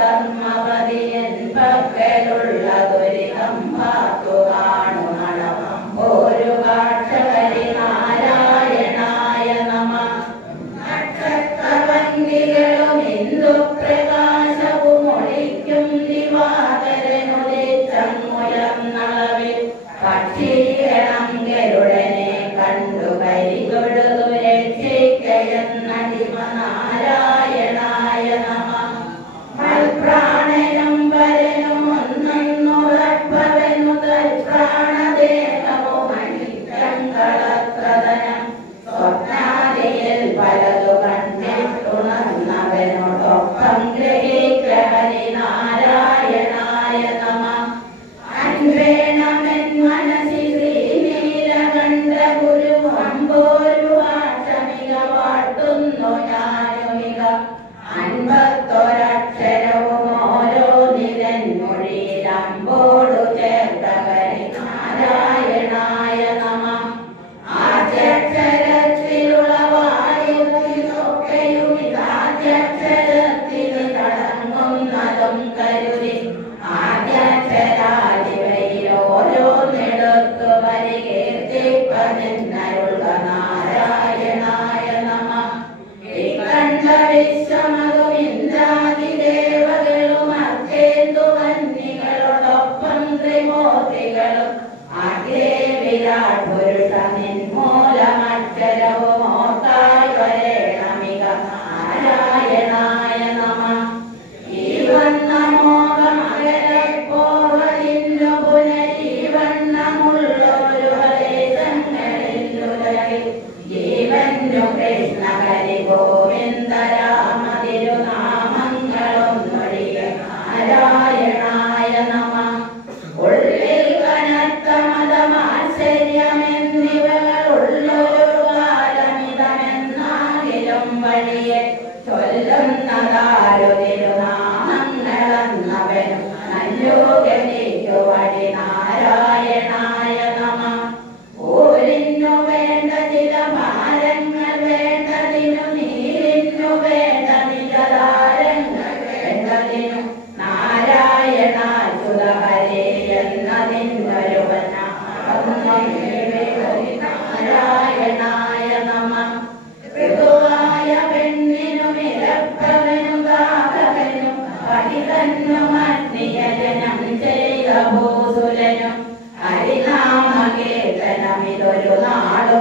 ಧರ್ಮವ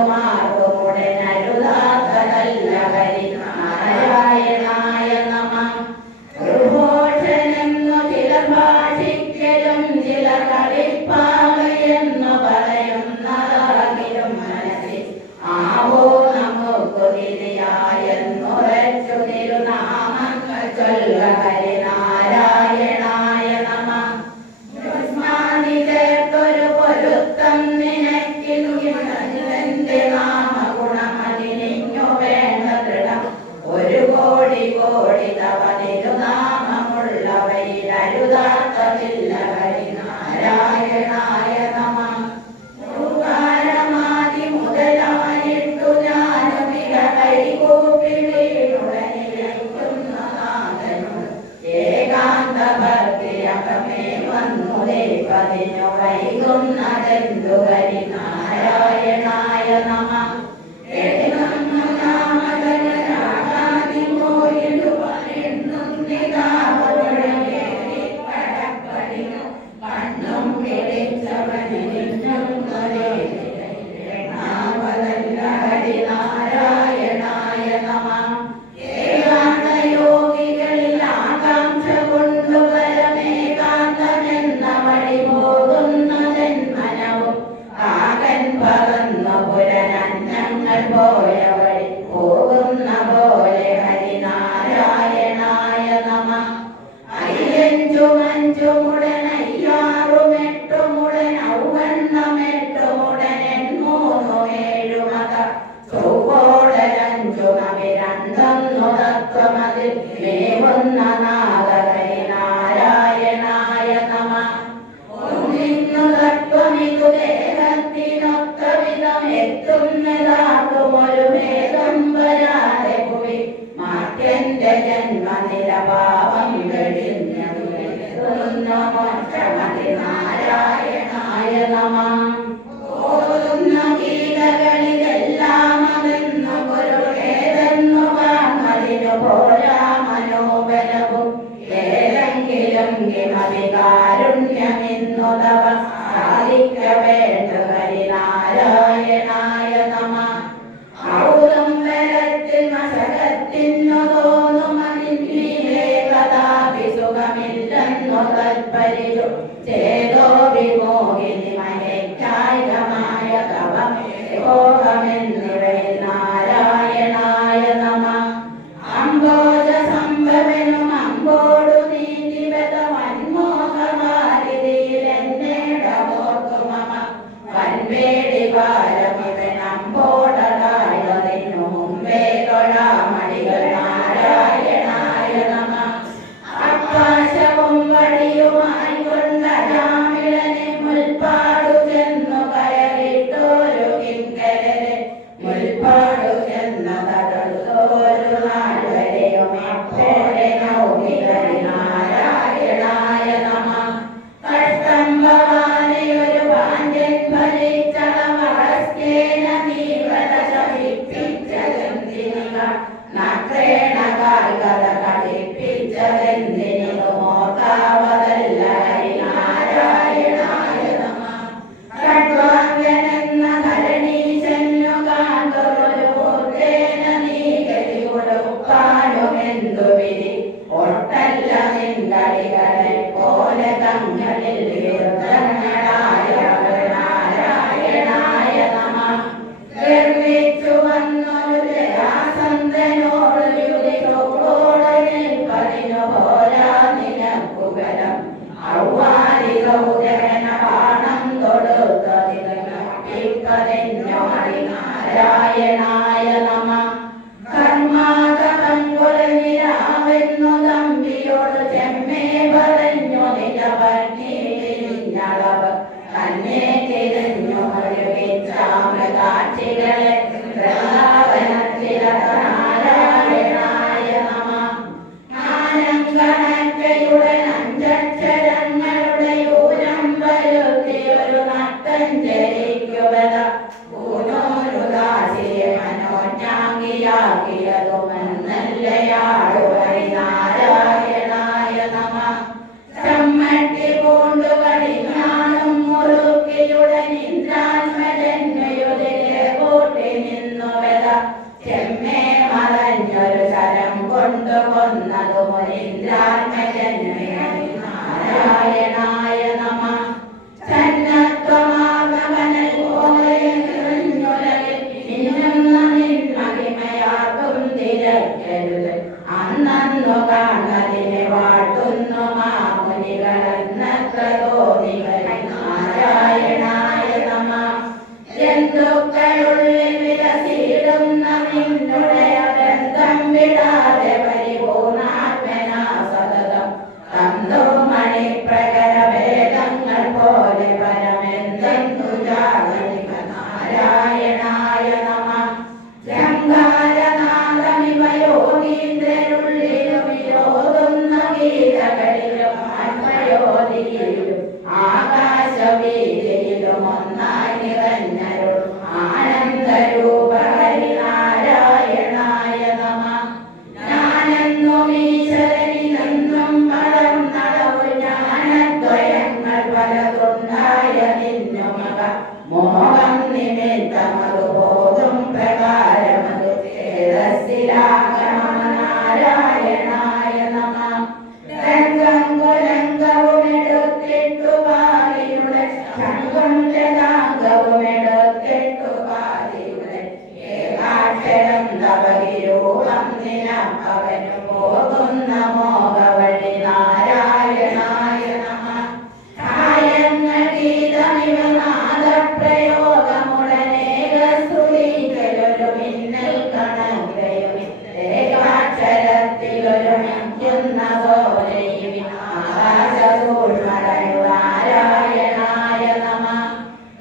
മാറുമുടനരുതാത്തതല്ല ഹരിനാരായണായ നമഃ. ഋഭോഷനെന്നു ചിലർ ഭാഷിക്കലും ചിലർ കളിപ്പാവയെന്നു പറയുന്നതാകിലും മനസ്സിൽ ആവോ നമുക്കു തിരിയായെന്നുറച്ചു തിരുനാമങ്ങൾ ചൊല്ല ഹരിനാരായണായ നമഃ. യുഷ്മാനി ചേർത്തൊരു പൊരുത്തം നിനക്കിലുമെന്റെ നാമഗുണമതിനിഞ്ഞു വേണ്ട ദൃഢം. ഒരു കോടി കോടി തവ തിരുനാമമുള്ളവയിൽ അരുതാത്തതില്ല ഹരിനാരായണായ നമഃ. ൂകാരമാതി മുതലായിട്ടു ഞാനുമിക കൈകൂപ്പി വീണുടനിരിക്കുന്ന നാഥനോട് ഏകാന്ത ഭക്തിയകമേ വന്നുരേപ്പതിനു വൈകുന്നതെന്തു ഹരിനാരായണായ നമഃ. ഹരിനാരായണായ നമഃ. ഏകാന്തയോഗികളിൽ ആകാംക്ഷ കൊണ്ടു പരമേകാന്തമെന്ന വഴി പോകുന്നതെൻ മനവും ആകൻ പകർന്നു പുരനന്നങ്ങൾ പോയ വഴി പോകുന്ന പോലെ ഹരിനാരായണായ നമഃ. അയ്യഞ്ചുമഞ്ചുമുടനയ്യാറുമെട്ടുമുടൻ ഔവണ്ണമെട്ടുമുടനൻ മൂന്നു ഏഴുമത ചൊവ്വോടരഞ്ചു നവിരണ്ടൊന്നു തത്വമതിൽ മേവുന്ന നാദ ഹരിനാരായണായ നമഃ. ഒന്നിന്നു തത്വമിതു ദേഹത്തിനൊത്ത വിധം എത്തുന്നതാകും ഒരു ഭേദം വരാതെ പോയി മാറ്റന്റെ ജന്മനിലഭാവം വെടിഞ്ഞതു ഹരിനാരായണായ നമഃ. ഓതുന്ന ഗീതകളിലെല്ലാം അതെന്നു ഗുരുവേദെന്നു കാണതിനു പോരാ മനോബലവും ഏതെങ്കിലും കിമവികാരുണ്യമിന്നു തവ സാധിക്ക വേണ്ട ഹരിനാരായണായ നമഃ. ഔദം വരത്തിൽ മസകത്തിനു തോന്നുമതിന്മീലേ കഥാപി സുഖമില്ലെന്നു തൽപരിച്ചു ചേതോ വിമോഹിനി മഹേക്കായികമായ തവമേഹോഹമെന്നിവയിൽ നാരായണായ നമഃ. അംബോജ സംഭവനും അമ്പോടു നീതിവത മന്മോഹമാരിതിയിൽ എന്നേടമോർത്തു മമ വൻവേടി ഭാരമിവൻ അമ്പോടടായതിനു മുമ്പേ തൊഴാമടികൾ നാരായണായ നമഃ. അപ്പാശവും വടിയുമായി കൊണ്ടരാമിളനെ മുൽപ്പാടു ചെന്നു കയറിട്ടോരു കിങ്കരരെ മുൽപ്പാടു ചെന്നതടുത്തോരു നാൾ വരെയും അപ്പോഴെ നൗമി ഹരിനാരായണായ നമഃ. കഷ്ടം ഭവാനെയൊരു പാണ്ഡ്യൻ ഫലിച്ചളമഹസ്തേന നീവത ശമിപ്പിച്ചതെന്തിനിക നക്രേണ കാൽകഥ കളിപ്പിച്ചതെന്തിനിതു മോർക്കാവതല്ല ഹരിനാരായണായ നമഃ. ഷഡ്വാംഗനെന്ന ധരണീശന്നു കാന്തൊരു പൂർത്തേന നീകരി കൊടുപ്പാനുമെന്തു വിധി ഒട്ടല്ല നിൻകളികളെ പോലെ തങ്ങളിൽ വിരുദ്ധങ്ങളായ നാരായണായ നമഃ. ഗർവിച്ചു വന്നൊരു ജരാസന്ധനോട് യുതി ചോടനിൽ പതിനു പോരാ നിനക്കുബലം ഔവാരി ഗൗരവന ബാണം തൊടുത്തതിനു ഹരിനാരായണായ നമഃ. കർമാതപങ്കുലനിരാവെന്നു തമ്പിയോട് ചെമ്മേ പറഞ്ഞു നിജപർണിഞ്ഞളവ് തന്നെ തിരിഞ്ഞു ഒരുമിച്ചാമൃതാക്ഷികളെ നാരായണായ നമഃ. ആനങ്കണക്കയുടൻ അഞ്ചക്ഷരങ്ങളുടെ യൂനം വരുത്തിയൊരു നട്ടഞ്ചരിക്കുവത പൂനോരു ദാസിയെ മനോജ്ഞാം അവന് പോകുന്ന മോഹവഴി നാരായണായ നമ കായങ്ങൾ ഗീതമിവ നാദപ്രയോഗമുടനേക സ്തുതിക്കലൊരു മിന്നൽ കണക്കയും ഏകാക്ഷരത്തിലൊരു മിക്കുന്ന പോലെയും ആകാശകൂഴ്മടയു നാരായണായ നമ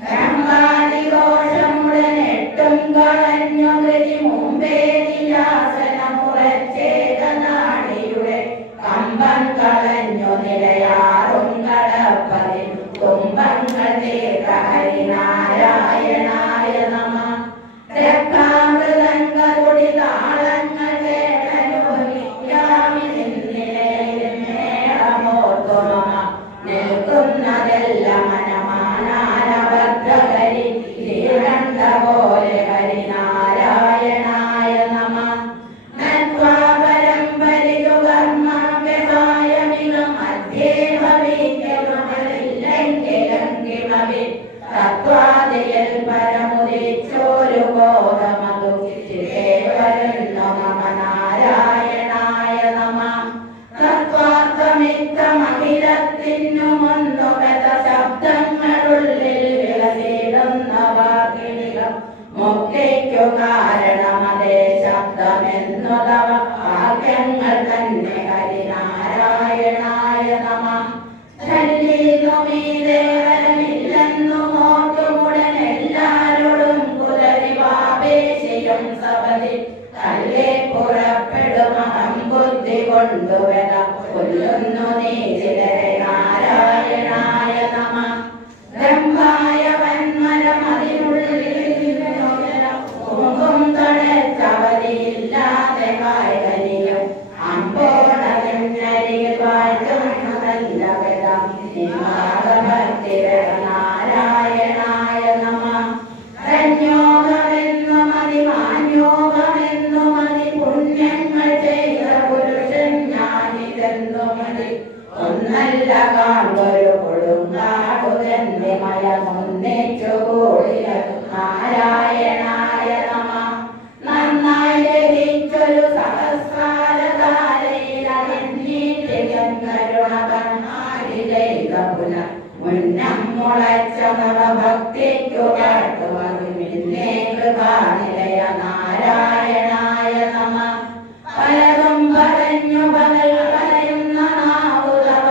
ബ്രഹ്മാദിഘോഷമുടനെട്ടും കളഞ്ഞു ഗതി മുമ്പേ നിലാസനമുറച്ചേതനാടിയുടെ കമ്പം കളഞ്ഞു നിലയാറും കടപ്പതിൽ കുംഭങ്ങൾ തീർത്ത ഹരിനാരായണായ നമ രക്കാമൃതങ്ങളുടെ താളങ്ങൾ കേട്ടനുഭവിക്കാമിനിന്നേളമോർത്തു മമ നിൽക്കുന്നതെല്ലാം മനമാനാനഭദ്രഹരി ശ്രീകണ്ഠ പോലെ ഹരിനാരായണായ നമ നത്വാപരമ്പരിയുകർമ്മവ്യപായമിക മധ്യേ ഭവിക്കലുമല്ലെങ്കിലങ്കിമവി തത്വാദിയിൽ പരമുദിച്ചോരു ബോധമതു ചിരേ വരുന്നു നമ നാരായണായ നമ തത്വാർത്ഥമിത്തമഖിലത്തിനു ശബ്ദങ്ങളുള്ളിൽ വിളസിടുന്ന വാക്കിനികം മുക്തിക്കു കാരണമതേ ശബ്ദമെന്നു തവ വാക്യങ്ങൾ തന്നെ ഹരിനാരായണായ നമ ദേവനമില്ലെന്നു മോട്ടുമുടനെല്ലാരോടും കുലരിവാപേശിയും സപതി തല്ലേ പുറപ്പെടുമഹം ബുദ്ധി കൊണ്ടുവര കൊല്ലുന്നു നീ ചിലരെ നാരായണായ നമ ബ്രഹ്മായ വന്മരമതിനുള്ളിൽ തടച്ചവതിയില്ലാതെ കായകനിയും അമ്പോണരികിൽ വാഴ്ത്തുന്നതല്ല നാരായണായ നമ ധന്യോഗമെന്നു മതി മാന്യോഗമെന്നു മതി പുണ്യങ്ങൾ ചെയ്ത പുരുഷൻ ഞാനിതെന്നു മതി ഒന്നല്ല കാണൊരു കൊടുങ്കാടുതന്റെ മയമൊന്നിച്ചു കൂടിയ നാരായണായ നമ നന്നായി ലഭിച്ചൊരു സഹസ്രാരധാരയിലരുണ കണ്ണാടി ചെയ്ത പുന മുന്നം മുളച്ച നവഭക്തിക്കു കാട്ടുവതു മിന്നേ കൃപാനിലയ നാരായണായ നമ പലതും പറഞ്ഞു പകൽ പറയുന്ന നാവുതവ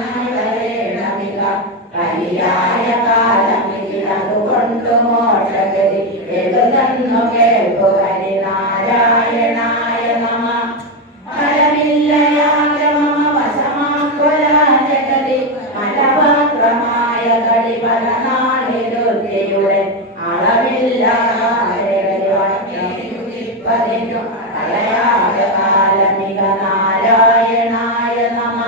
തിരുനാമകീർത്തനമിക പരിയായ കാലമില്ലതുകൊണ്ടു മോക്ഷഗതി എഴുതന്നു കേൾപ്പു ഹരിനാരായണായ നമ ഫലമില്ലയാകെ മമ വശമാക്കുരാജഗതി മലപാത്രമായ കളി പല നാളിരുത്തിയുടെ അളവില്ലതിനു തലയാകെ കാലമിക നാരായണായ നമ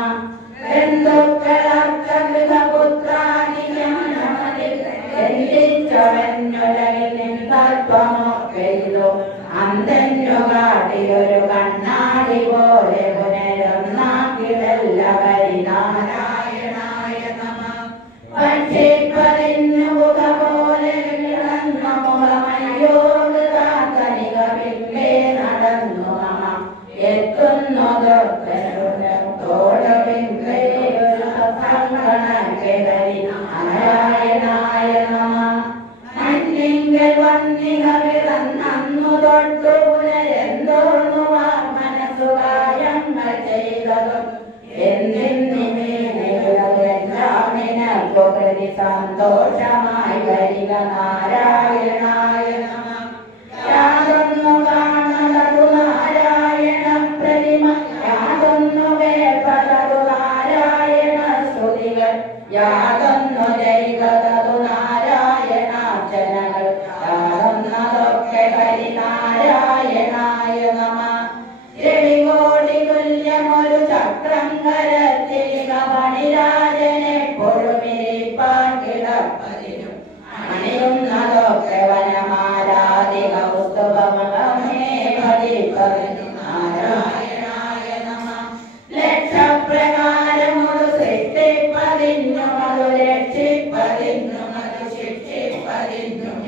അന്തന്നു കാട്ടിയൊരു കണ്ണാടി പോലെ പുനരൊന്നാക്കിടല്ല ഹരിനാരായണായ നമ പക്ഷിപ്പതിന്നു പുക പോലെ കിടന്ന മുളമയോട് താത്തനിക പിമ്പേ നടന്നു മമ എത്തുന്നു തോട് പിമ്പേ സങ്കണക്കെ ഹരിനാരായണായ നമ മഞ്ഞിങ്കൽ വന്നിക പിറന്നു തൊട്ടു പുനരെന്തോന്നു മനസ്സുകാര്യങ്ങൾ ചെയ്തതും എന്തിനിമേനികൾക്കു സന്തോഷമായി വരിക നാരായണായ നമ യാതൊന്നു കാണലതു നാരായണ പ്രതിമ യാതൊന്നു കേൾപ്പതതു നാരായണ സ്തുതികൾ യാതൊന്നു ചെയ്തതു നാരായണാർച്ചനകൾ യാതൊന്നതൊക്കെ ഹരിനാരായണായ നമ രവികോടി തുല്യമൊരു ചക്രം കരത്തിലിക പണിരാജനെ പൊഴുമിരിപ്പാൻ കിടപ്പതിനും അണിയുന്നതൊക്കെ വനമാരാധിക പുസ്തകമേ ഭരിപ്പതിനും നാരായണായ നമ ലക്ഷപ്രകാരമൊരു സൃഷ്ടിപ്പതിനും അത് രക്ഷിപ്പതിനും അത് ശിക്ഷിപ്പതിനും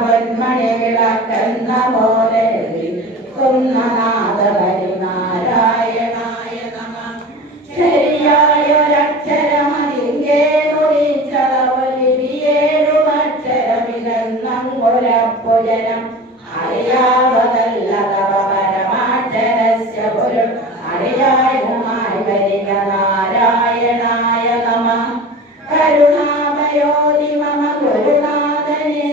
പൊന്മണി വിളക്കെന്ന പോലെ നാദഹരി നാരായണായ നമഃ. ശരിയായൊരക്ഷരമതിങ്കേ നുരിച്ചതവലിയേഴുമക്ഷരമിതെന്നൊരപ്പുജനം അറിയാവതല്ലതവ പരമാക്ഷരസ്യ പൊരുൾ അറിയായുമായി വരിക നാരായണായ നമഃ. കരുണാമയോതി മമ ഗുരുനാഥനെ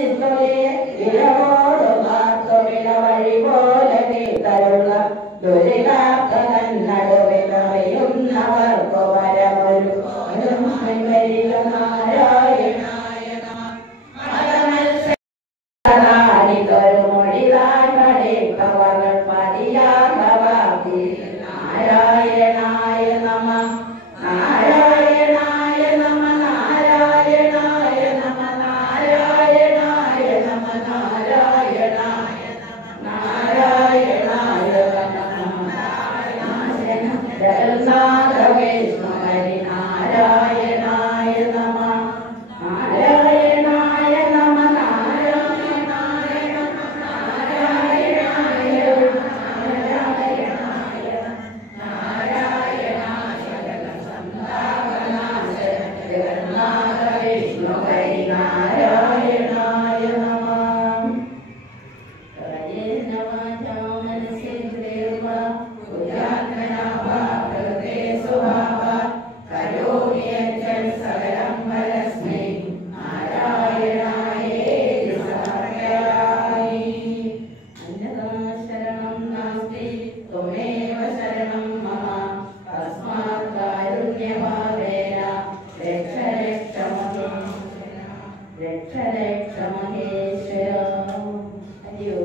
വഴി പോലെ കേട്ടരുള ദുരിതാക്കന്നടുവിലറിയുന്നവർക്കു വരമൊരു വരിക നാരായണായ നമഃ. നാരായണായ നമഃ. നാരായണായ നമഃ. നാരായണായ നമഃ. നാരായണായ നമഃ. നാരായണായ നാരായണായ ജഗന്നാഥ വിഷ്ണു ഹരി നാരായണായ നമഃ. നാരായണായ നമഃ. നാരായണായ നമഃ. നാരായണായ ജഗന്നാഥ വിഷ്ണു ഹരി നാരായണായ നമഃ. രക്ഷ രക്ഷ മഹേശ്വര. അയ്യോ